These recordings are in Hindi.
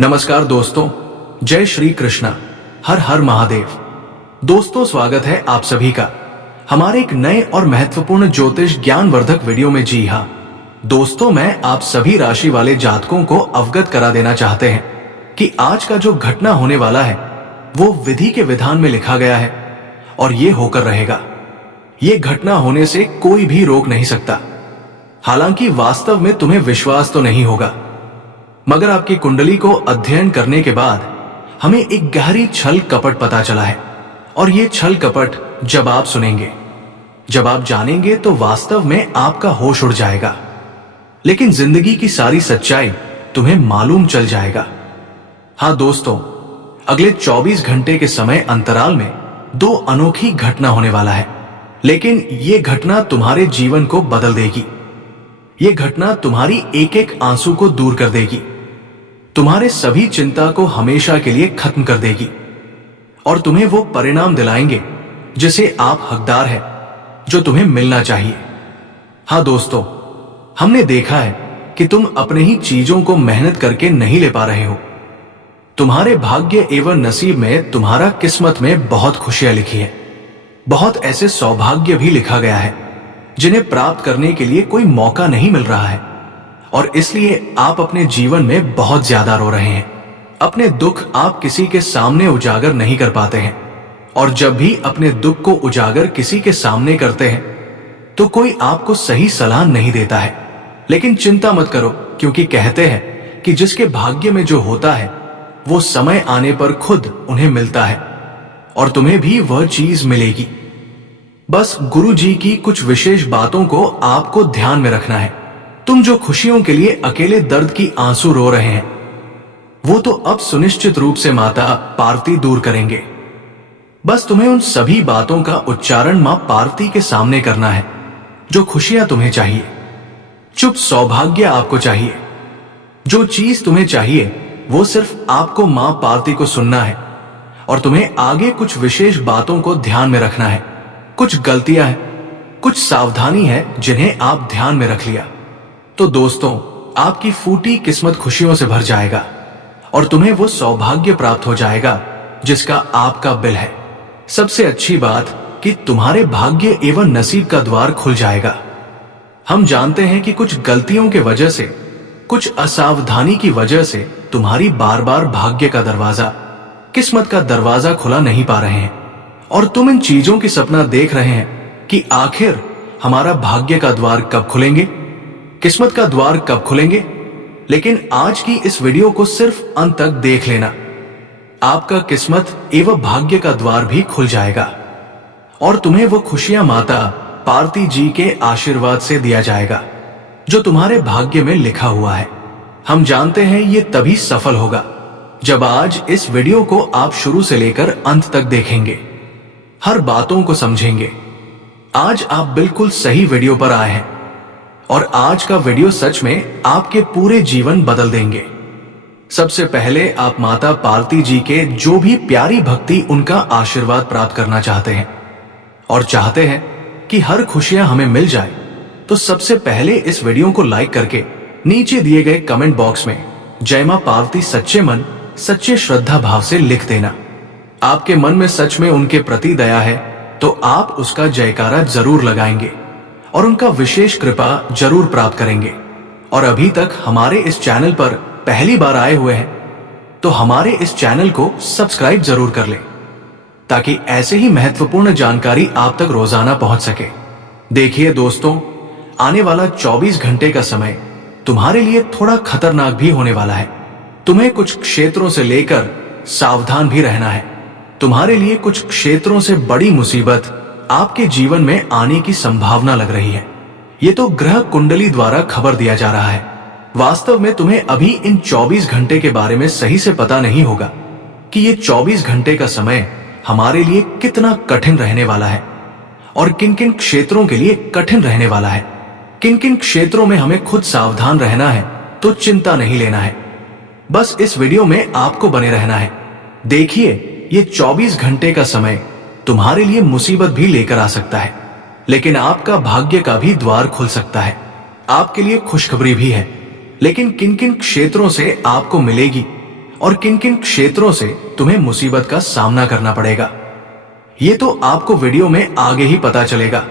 नमस्कार दोस्तों, जय श्री कृष्णा, हर हर महादेव। दोस्तों, स्वागत है आप सभी का हमारे एक नए और महत्वपूर्ण ज्योतिष ज्ञानवर्धक वीडियो में। जी हाँ दोस्तों, मैं आप सभी राशि वाले जातकों को अवगत करा देना चाहते हैं कि आज का जो घटना होने वाला है वो विधि के विधान में लिखा गया है और ये होकर रहेगा। ये घटना होने से कोई भी रोक नहीं सकता। हालांकि वास्तव में तुम्हें विश्वास तो नहीं होगा, मगर आपकी कुंडली को अध्ययन करने के बाद हमें एक गहरी छल कपट पता चला है। और ये छल कपट जब आप सुनेंगे, जब आप जानेंगे, तो वास्तव में आपका होश उड़ जाएगा। लेकिन जिंदगी की सारी सच्चाई तुम्हें मालूम चल जाएगा। हाँ दोस्तों, अगले 24 घंटे के समय अंतराल में दो अनोखी घटना होने वाला है। लेकिन ये घटना तुम्हारे जीवन को बदल देगी। ये घटना तुम्हारी एक एक आंसू को दूर कर देगी, तुम्हारे सभी चिंता को हमेशा के लिए खत्म कर देगी और तुम्हें वो परिणाम दिलाएंगे जिसे आप हकदार हैं, जो तुम्हें मिलना चाहिए। हाँ दोस्तों, हमने देखा है कि तुम अपने ही चीजों को मेहनत करके नहीं ले पा रहे हो। तुम्हारे भाग्य एवं नसीब में, तुम्हारा किस्मत में बहुत खुशियां लिखी है। बहुत ऐसे सौभाग्य भी लिखा गया है जिन्हें प्राप्त करने के लिए कोई मौका नहीं मिल रहा है, और इसलिए आप अपने जीवन में बहुत ज्यादा रो रहे हैं। अपने दुख आप किसी के सामने उजागर नहीं कर पाते हैं, और जब भी अपने दुख को उजागर किसी के सामने करते हैं तो कोई आपको सही सलाह नहीं देता है। लेकिन चिंता मत करो, क्योंकि कहते हैं कि जिसके भाग्य में जो होता है वो समय आने पर खुद उन्हें मिलता है, और तुम्हें भी वह चीज मिलेगी। बस गुरु जी की कुछ विशेष बातों को आपको ध्यान में रखना है। तुम जो खुशियों के लिए अकेले दर्द की आंसू रो रहे हैं, वो तो अब सुनिश्चित रूप से माता पार्वती दूर करेंगे। बस तुम्हें उन सभी बातों का उच्चारण मां पार्वती के सामने करना है। जो खुशियां तुम्हें चाहिए, चुप सौभाग्य आपको चाहिए, जो चीज तुम्हें चाहिए वो सिर्फ आपको मां पार्वती को सुनना है। और तुम्हें आगे कुछ विशेष बातों को ध्यान में रखना है। कुछ गलतियां हैं, कुछ सावधानी है जिन्हें आप ध्यान में रख लिया तो दोस्तों, आपकी फूटी किस्मत खुशियों से भर जाएगा और तुम्हें वो सौभाग्य प्राप्त हो जाएगा जिसका आपका बिल है। सबसे अच्छी बात कि तुम्हारे भाग्य एवं नसीब का द्वार खुल जाएगा। हम जानते हैं कि कुछ गलतियों के वजह से, कुछ असावधानी की वजह से तुम्हारी बार बार भाग्य का दरवाजा, किस्मत का दरवाजा खुला नहीं पा रहे हैं, और तुम इन चीजों की सपना देख रहे हैं कि आखिर हमारा भाग्य का द्वार कब खुलेंगे, किस्मत का द्वार कब खुलेंगे। लेकिन आज की इस वीडियो को सिर्फ अंत तक देख लेना। आपका किस्मत एवं भाग्य का द्वार भी खुल जाएगा और तुम्हें वो खुशियां माता पार्वती जी के आशीर्वाद से दिया जाएगा जो तुम्हारे भाग्य में लिखा हुआ है। हम जानते हैं ये तभी सफल होगा जब आज इस वीडियो को आप शुरू से लेकर अंत तक देखेंगे, हर बातों को समझेंगे। आज आप बिल्कुल सही वीडियो पर आए हैं और आज का वीडियो सच में आपके पूरे जीवन बदल देंगे। सबसे पहले आप माता पार्वती जी के जो भी प्यारी भक्ति, उनका आशीर्वाद प्राप्त करना चाहते हैं और चाहते हैं कि हर खुशियां हमें मिल जाए, तो सबसे पहले इस वीडियो को लाइक करके नीचे दिए गए कमेंट बॉक्स में जय मां पार्वती सच्चे मन सच्चे श्रद्धा भाव से लिख देना। आपके मन में सच में उनके प्रति दया है तो आप उसका जयकारा जरूर लगाएंगे और उनका विशेष कृपा जरूर प्राप्त करेंगे। और अभी तक हमारे इस चैनल पर पहली बार आए हुए हैं तो हमारे इस चैनल को सब्सक्राइब जरूर कर लें, ताकि ऐसे ही महत्वपूर्ण जानकारी आप तक रोजाना पहुंच सके। देखिए दोस्तों, आने वाला 24 घंटे का समय तुम्हारे लिए थोड़ा खतरनाक भी होने वाला है। तुम्हें कुछ क्षेत्रों से लेकर सावधान भी रहना है। तुम्हारे लिए कुछ क्षेत्रों से बड़ी मुसीबत आपके जीवन में आने की संभावना लग रही है। ये तो ग्रह कुंडली द्वारा खबर दिया जा रहा है। वास्तव में तुम्हें अभी इन 24 घंटे के बारे में सही से पता नहीं होगा कि ये 24 घंटे का समय हमारे लिए कितना कठिन रहने वाला है और किन किन क्षेत्रों के लिए कठिन रहने वाला है। किन किन क्षेत्रों में हमें खुद सावधान रहना है, तो चिंता नहीं लेना है। बस इस वीडियो में आपको बने रहना है। देखिए, ये 24 घंटे का समय तुम्हारे लिए मुसीबत भी लेकर आ सकता है, लेकिन आपका भाग्य का भी द्वार खुल सकता है। आपके लिए खुशखबरी भी है, लेकिन किन किन क्षेत्रों से आपको मिलेगी और किन किन क्षेत्रों से तुम्हें मुसीबत का सामना करना पड़ेगा, ये तो आपको वीडियो में आगे ही पता चलेगा।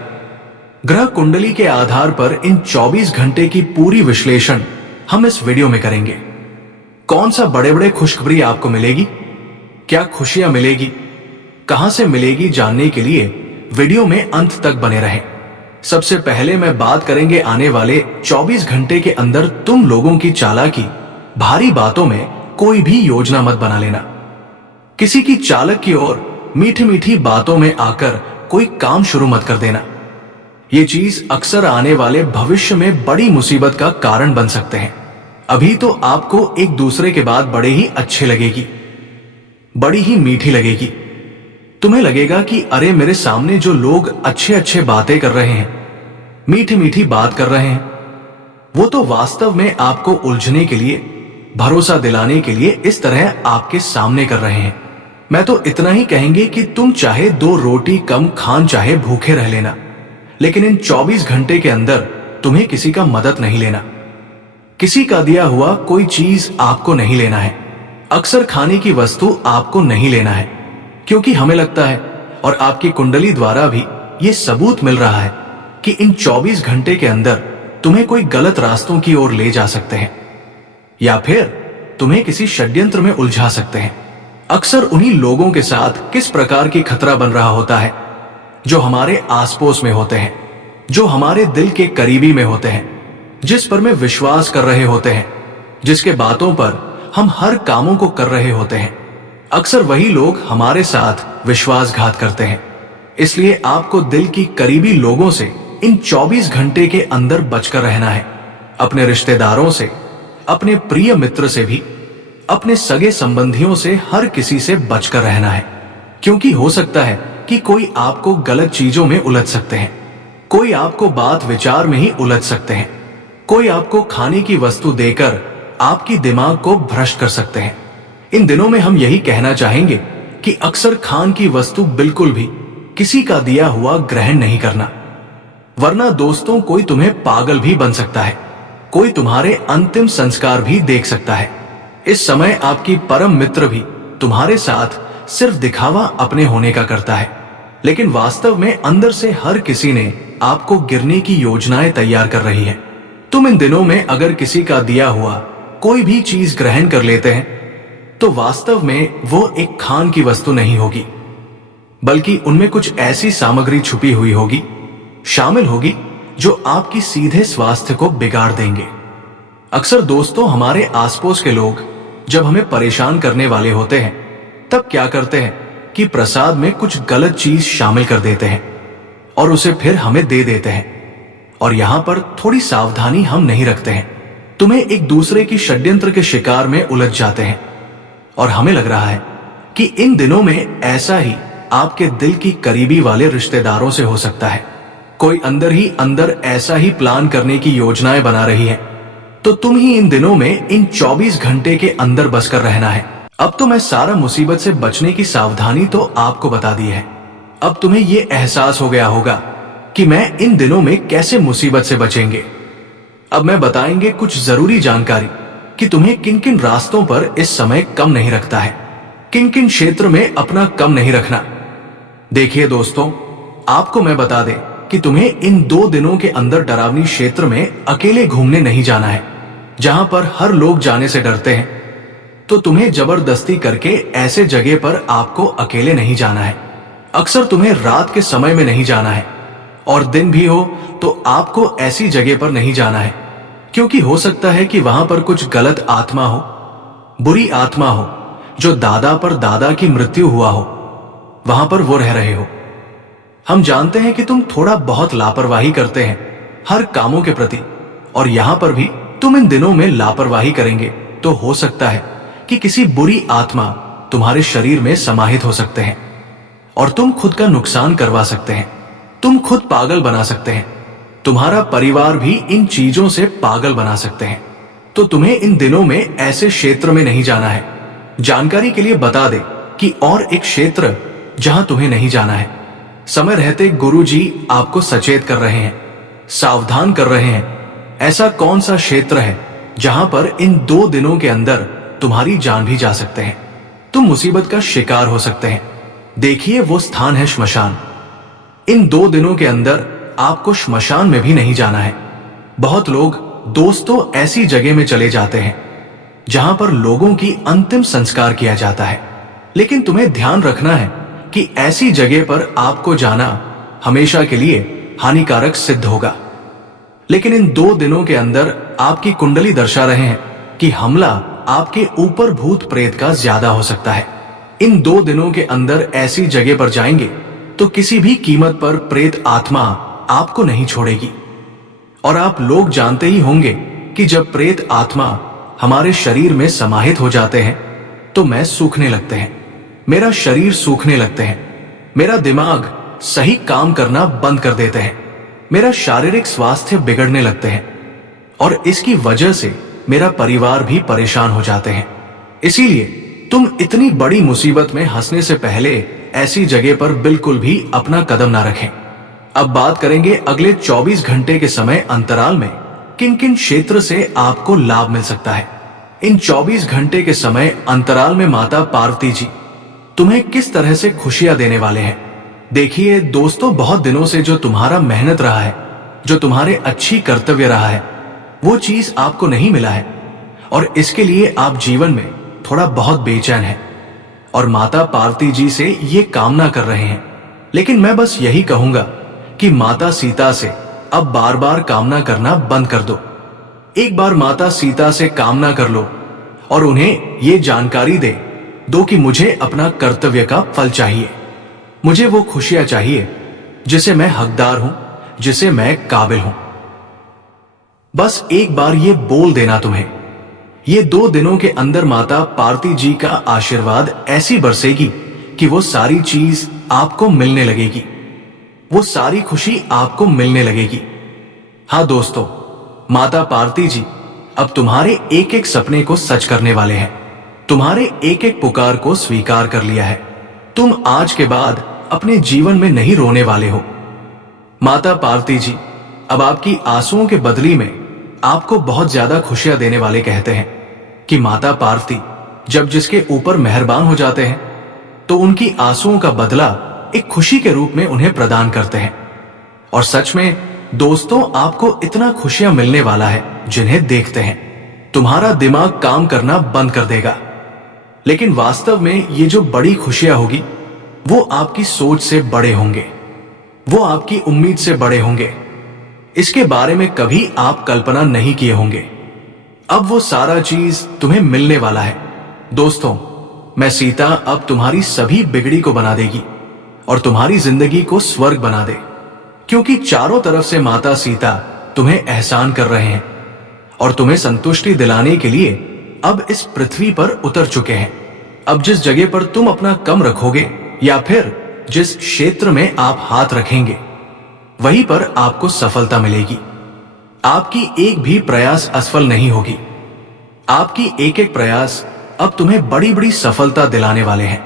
ग्रह कुंडली के आधार पर इन 24 घंटे की पूरी विश्लेषण हम इस वीडियो में करेंगे। कौन सा बड़े बड़े खुशखबरी आपको मिलेगी, क्या खुशियां मिलेगी, कहां से मिलेगी, जानने के लिए वीडियो में अंत तक बने रहें। सबसे पहले मैं बात करेंगे आने वाले 24 घंटे के अंदर तुम लोगों की चालाकी, भारी बातों में कोई भी योजना मत बना लेना। किसी की चालक की ओर मीठी मीठी बातों में आकर कोई काम शुरू मत कर देना। ये चीज अक्सर आने वाले भविष्य में बड़ी मुसीबत का कारण बन सकते हैं। अभी तो आपको एक दूसरे के बाद बड़े ही अच्छे लगेगी, बड़ी ही मीठी लगेगी। तुम्हें लगेगा कि अरे मेरे सामने जो लोग अच्छे अच्छे बातें कर रहे हैं, मीठी मीठी बात कर रहे हैं, वो तो वास्तव में आपको उलझने के लिए, भरोसा दिलाने के लिए इस तरह आपके सामने कर रहे हैं। मैं तो इतना ही कहेंगे कि तुम चाहे 2 रोटी कम खान, चाहे भूखे रह लेना, लेकिन इन 24 घंटे के अंदर तुम्हें किसी का मदद नहीं लेना। किसी का दिया हुआ कोई चीज आपको नहीं लेना है। अक्सर खाने की वस्तु आपको नहीं लेना है, क्योंकि हमें लगता है और आपकी कुंडली द्वारा भी ये सबूत मिल रहा है कि इन 24 घंटे के अंदर तुम्हें कोई गलत रास्तों की ओर ले जा सकते हैं, या फिर तुम्हें किसी षड्यंत्र में उलझा सकते हैं। अक्सर उन्हीं लोगों के साथ किस प्रकार की खतरा बन रहा होता है जो हमारे आस पड़ोस में होते हैं, जो हमारे दिल के करीबी में होते हैं, जिस पर में विश्वास कर रहे होते हैं, जिसके बातों पर हम हर कामों को कर रहे होते हैं। अक्सर वही लोग हमारे साथ विश्वासघात करते हैं। इसलिए आपको दिल की करीबी लोगों से इन 24 घंटे के अंदर बचकर रहना है। अपने रिश्तेदारों से, अपने प्रिय मित्र से भी, अपने सगे संबंधियों से, हर किसी से बचकर रहना है, क्योंकि हो सकता है कि कोई आपको गलत चीजों में उलझ सकते हैं, कोई आपको बात विचार में ही उलझ सकते हैं, कोई आपको खाने की वस्तु देकर आपकी दिमाग को भ्रष्ट कर सकते हैं। इन दिनों में हम यही कहना चाहेंगे कि अक्सर खान की वस्तु बिल्कुल भी किसी का दिया हुआ ग्रहण नहीं करना, वरना दोस्तों कोई तुम्हें पागल भी बन सकता है, कोई तुम्हारे अंतिम संस्कार भी देख सकता है। इस समय आपकी परम मित्र भी तुम्हारे साथ सिर्फ दिखावा अपने होने का करता है, लेकिन वास्तव में अंदर से हर किसी ने आपको गिरने की योजनाएं तैयार कर रही है। तुम इन दिनों में अगर किसी का दिया हुआ कोई भी चीज ग्रहण कर लेते हैं तो वास्तव में वो एक खान की वस्तु नहीं होगी, बल्कि उनमें कुछ ऐसी सामग्री छुपी हुई होगी, शामिल होगी, जो आपकी सीधे स्वास्थ्य को बिगाड़ देंगे। अक्सर दोस्तों हमारे आसपास के लोग जब हमें परेशान करने वाले होते हैं तब क्या करते हैं कि प्रसाद में कुछ गलत चीज शामिल कर देते हैं और उसे फिर हमें दे देते हैं। और यहां पर थोड़ी सावधानी हम नहीं रखते हैं, तुम्हें एक दूसरे की षड्यंत्र के शिकार में उलझ जाते हैं। और हमें लग रहा है कि इन दिनों में ऐसा ही आपके दिल की करीबी वाले रिश्तेदारों से हो सकता है। कोई अंदर ही अंदर ऐसा ही प्लान करने की योजनाएं बना रही है, तो तुम ही इन दिनों में इन 24 घंटे के अंदर बसकर रहना है। अब तो मैं सारा मुसीबत से बचने की सावधानी तो आपको बता दी है। अब तुम्हें ये एहसास हो गया होगा कि मैं इन दिनों में कैसे मुसीबत से बचेंगे। अब मैं बताएंगे कुछ जरूरी जानकारी कि तुम्हें किन किन रास्तों पर इस समय कम नहीं रखता है, किन किन क्षेत्र में अपना कम नहीं रखना। देखिए दोस्तों, आपको मैं बता दें कि तुम्हें इन 2 दिनों के अंदर डरावनी क्षेत्र में अकेले घूमने नहीं जाना है, जहां पर हर लोग जाने से डरते हैं। तो तुम्हें जबरदस्ती करके ऐसे जगह पर आपको अकेले नहीं जाना है। अक्सर तुम्हें रात के समय में नहीं जाना है, और दिन भी हो तो आपको ऐसी जगह पर नहीं जाना है, क्योंकि हो सकता है कि वहां पर कुछ गलत आत्मा हो, बुरी आत्मा हो, जो दादा पर दादा की मृत्यु हुआ हो, वहां पर वो रह रहे हो। हम जानते हैं कि तुम थोड़ा बहुत लापरवाही करते हैं हर कामों के प्रति, और यहां पर भी तुम इन दिनों में लापरवाही करेंगे तो हो सकता है कि किसी बुरी आत्मा तुम्हारे शरीर में समाहित हो सकते हैं और तुम खुद का नुकसान करवा सकते हैं, तुम खुद पागल बना सकते हैं, तुम्हारा परिवार भी इन चीजों से पागल बना सकते हैं। तो तुम्हें इन दिनों में ऐसे क्षेत्र में नहीं जाना है। जानकारी के लिए बता दे कि और एक क्षेत्र जहां तुम्हें नहीं जाना है। समय रहते गुरुजी आपको सचेत कर रहे हैं, सावधान कर रहे हैं। ऐसा कौन सा क्षेत्र है जहां पर इन 2 दिनों के अंदर तुम्हारी जान भी जा सकते हैं। तुम मुसीबत का शिकार हो सकते हैं। देखिए, वो स्थान है श्मशान। इन 2 दिनों के अंदर आपको श्मशान में भी नहीं जाना है। बहुत लोग दोस्तों ऐसी जगह में चले जाते हैं जहां पर लोगों की अंतिम संस्कार किया जाता है, लेकिन तुम्हें ध्यान रखना है कि ऐसी जगह पर आपको जाना हमेशा के लिए हानिकारक सिद्ध होगा। लेकिन इन 2 दिनों के अंदर आपकी कुंडली दर्शा रहे हैं कि हमला आपके ऊपर भूत प्रेत का ज्यादा हो सकता है। इन 2 दिनों के अंदर ऐसी जगह पर जाएंगे तो किसी भी कीमत पर प्रेत आत्मा आपको नहीं छोड़ेगी। और आप लोग जानते ही होंगे कि जब प्रेत आत्मा हमारे शरीर में समाहित हो जाते हैं तो मैं सूखने लगते हैं, मेरा शरीर सूखने लगते हैं, मेरा दिमाग सही काम करना बंद कर देते हैं, मेरा शारीरिक स्वास्थ्य बिगड़ने लगते हैं और इसकी वजह से मेरा परिवार भी परेशान हो जाते हैं। इसीलिए तुम इतनी बड़ी मुसीबत में हंसने से पहले ऐसी जगह पर बिल्कुल भी अपना कदम ना रखें। अब बात करेंगे अगले 24 घंटे के समय अंतराल में किन किन क्षेत्र से आपको लाभ मिल सकता है। इन 24 घंटे के समय अंतराल में माता पार्वती जी तुम्हें किस तरह से खुशियां देने वाले हैं। देखिए दोस्तों, बहुत दिनों से जो तुम्हारा मेहनत रहा है, जो तुम्हारे अच्छी कर्तव्य रहा है, वो चीज आपको नहीं मिला है और इसके लिए आप जीवन में थोड़ा बहुत बेचैन हैं और माता पार्वती जी से ये कामना कर रहे हैं। लेकिन मैं बस यही कहूंगा कि माता सीता से अब बार बार कामना करना बंद कर दो। एक बार माता सीता से कामना कर लो और उन्हें ये जानकारी दे दो कि मुझे अपना कर्तव्य का फल चाहिए, मुझे वो खुशियां चाहिए जिसे मैं हकदार हूं, जिसे मैं काबिल हूं। बस एक बार ये बोल देना तुम्हें। ये 2 दिनों के अंदर माता पार्वती जी का आशीर्वाद ऐसी बरसेगी कि वो सारी चीज आपको मिलने लगेगी, वो सारी खुशी आपको मिलने लगेगी। हाँ दोस्तों, माता पार्वती जी अब तुम्हारे एक एक सपने को सच करने वाले हैं, तुम्हारे एक एक पुकार को स्वीकार कर लिया है। तुम आज के बाद अपने जीवन में नहीं रोने वाले हो। माता पार्वती जी अब आपकी आंसुओं के बदले में आपको बहुत ज्यादा खुशियां देने वाले कहते हैं कि माता पार्वती जब जिसके ऊपर मेहरबान हो जाते हैं तो उनकी आंसुओं का बदला एक खुशी के रूप में उन्हें प्रदान करते हैं। और सच में दोस्तों, आपको इतना खुशियां मिलने वाला है जिन्हें देखते हैं तुम्हारा दिमाग काम करना बंद कर देगा। लेकिन वास्तव में ये जो बड़ी खुशियां होगी वो आपकी सोच से बड़े होंगे, वो आपकी उम्मीद से बड़े होंगे। इसके बारे में कभी आप कल्पना नहीं किए होंगे। अब वो सारा चीज तुम्हें मिलने वाला है। दोस्तों, मैं सीता अब तुम्हारी सभी बिगड़ी को बना देगी और तुम्हारी जिंदगी को स्वर्ग बना दे, क्योंकि चारों तरफ से माता सीता तुम्हें एहसान कर रहे हैं और तुम्हें संतुष्टि दिलाने के लिए अब इस पृथ्वी पर उतर चुके हैं। अब जिस जगह पर तुम अपना कम रखोगे या फिर जिस क्षेत्र में आप हाथ रखेंगे वहीं पर आपको सफलता मिलेगी। आपकी एक भी प्रयास असफल नहीं होगी। आपकी एक एक प्रयास अब तुम्हें बड़ी बड़ी सफलता दिलाने वाले हैं,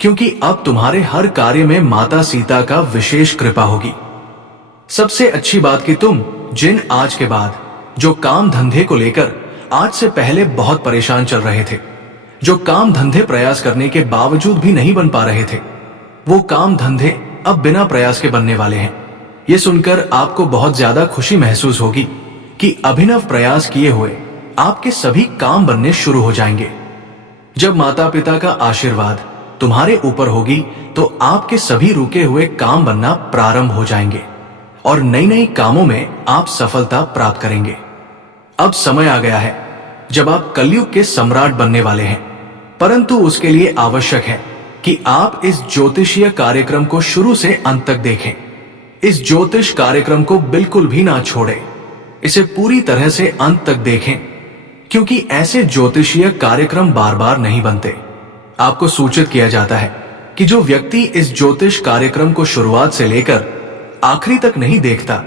क्योंकि अब तुम्हारे हर कार्य में माता सीता का विशेष कृपा होगी। सबसे अच्छी बात कि तुम जिन आज के बाद जो काम धंधे को लेकर आज से पहले बहुत परेशान चल रहे थे, जो काम धंधे प्रयास करने के बावजूद भी नहीं बन पा रहे थे, वो काम धंधे अब बिना प्रयास के बनने वाले हैं। ये सुनकर आपको बहुत ज्यादा खुशी महसूस होगी कि अभिनव प्रयास किए हुए आपके सभी काम बनने शुरू हो जाएंगे। जब माता पिता का आशीर्वाद तुम्हारे ऊपर होगी तो आपके सभी रुके हुए काम बनना प्रारंभ हो जाएंगे और नई नई कामों में आप सफलता प्राप्त करेंगे। अब समय आ गया है जब आप कलयुग के सम्राट बनने वाले हैं, परंतु उसके लिए आवश्यक है कि आप इस ज्योतिषीय कार्यक्रम को शुरू से अंत तक देखें। इस ज्योतिष कार्यक्रम को बिल्कुल भी ना छोड़ें, इसे पूरी तरह से अंत तक देखें, क्योंकि ऐसे ज्योतिषीय कार्यक्रम बार बार नहीं बनते। आपको सूचित किया जाता है कि जो व्यक्ति इस ज्योतिष कार्यक्रम को शुरुआत से लेकर आखिरी तक नहीं देखता,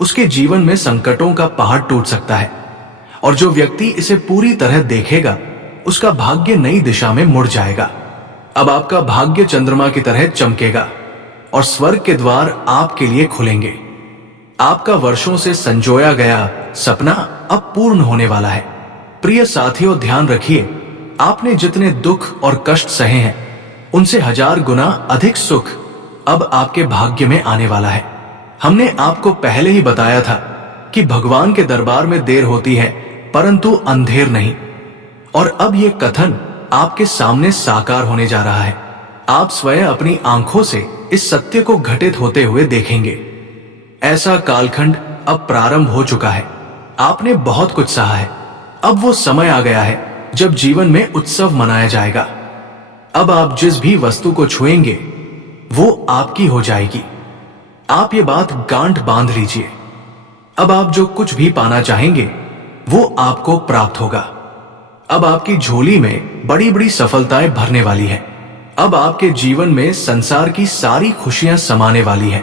उसके जीवन में संकटों का पहाड़ टूट सकता है, और जो व्यक्ति इसे पूरी तरह देखेगा उसका भाग्य नई दिशा में मुड़ जाएगा। अब आपका भाग्य चंद्रमा की तरह चमकेगा और स्वर्ग के द्वार आपके लिए खुलेंगे। आपका वर्षों से संजोया गया सपना अब पूर्ण होने वाला है। प्रिय साथियों, ध्यान रखिए, आपने जितने दुख और कष्ट सहे हैं उनसे 1000 गुना अधिक सुख अब आपके भाग्य में आने वाला है। हमने आपको पहले ही बताया था कि भगवान के दरबार में देर होती है परंतु अंधेर नहीं, और अब ये कथन आपके सामने साकार होने जा रहा है। आप स्वयं अपनी आंखों से इस सत्य को घटित होते हुए देखेंगे। ऐसा कालखंड अब प्रारंभ हो चुका है। आपने बहुत कुछ सहा है, अब वो समय आ गया है जब जीवन में उत्सव मनाया जाएगा। अब आप जिस भी वस्तु को छुएंगे वो आपकी हो जाएगी। आप ये बात गांठ बांध लीजिए। अब आप जो कुछ भी पाना चाहेंगे वो आपको प्राप्त होगा। अब आपकी झोली में बड़ी बड़ी सफलताएं भरने वाली है। अब आपके जीवन में संसार की सारी खुशियां समाने वाली है।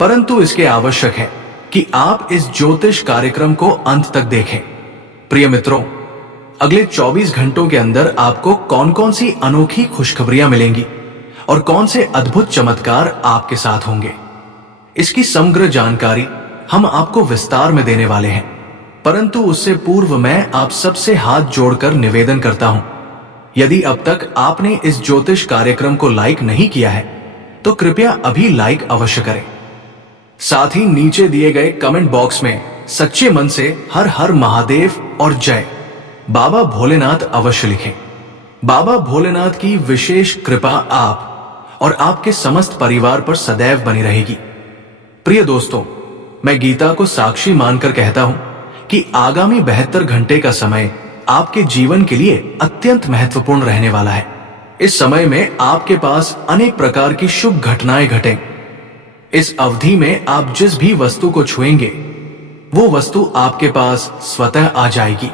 परंतु इसके आवश्यक है कि आप इस ज्योतिष कार्यक्रम को अंत तक देखें। प्रिय मित्रों, अगले 24 घंटों के अंदर आपको कौन कौन सी अनोखी खुशखबरियां मिलेंगी और कौन से अद्भुत चमत्कार आपके साथ होंगे, इसकी समग्र जानकारी हम आपको विस्तार में देने वाले हैं। परंतु उससे पूर्व मैं आप सबसे हाथ जोड़कर निवेदन करता हूं, यदि अब तक आपने इस ज्योतिष कार्यक्रम को लाइक नहीं किया है तो कृपया अभी लाइक अवश्य करें। साथ ही नीचे दिए गए कमेंट बॉक्स में सच्चे मन से हर हर महादेव और जय बाबा भोलेनाथ अवश्य लिखें। बाबा भोलेनाथ की विशेष कृपा आप और आपके समस्त परिवार पर सदैव बनी रहेगी। प्रिय दोस्तों, मैं गीता को साक्षी मानकर कहता हूं कि आगामी 72 घंटे का समय आपके जीवन के लिए अत्यंत महत्वपूर्ण रहने वाला है। इस समय में आपके पास अनेक प्रकार की शुभ घटनाएं घटें। इस अवधि में आप जिस भी वस्तु को छुएंगे वो वस्तु आपके पास स्वतः आ जाएगी।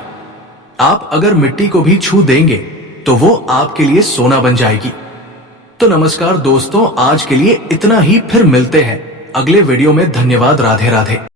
आप अगर मिट्टी को भी छू देंगे तो वो आपके लिए सोना बन जाएगी। तो नमस्कार दोस्तों, आज के लिए इतना ही। फिर मिलते हैं अगले वीडियो में। धन्यवाद। राधे राधे।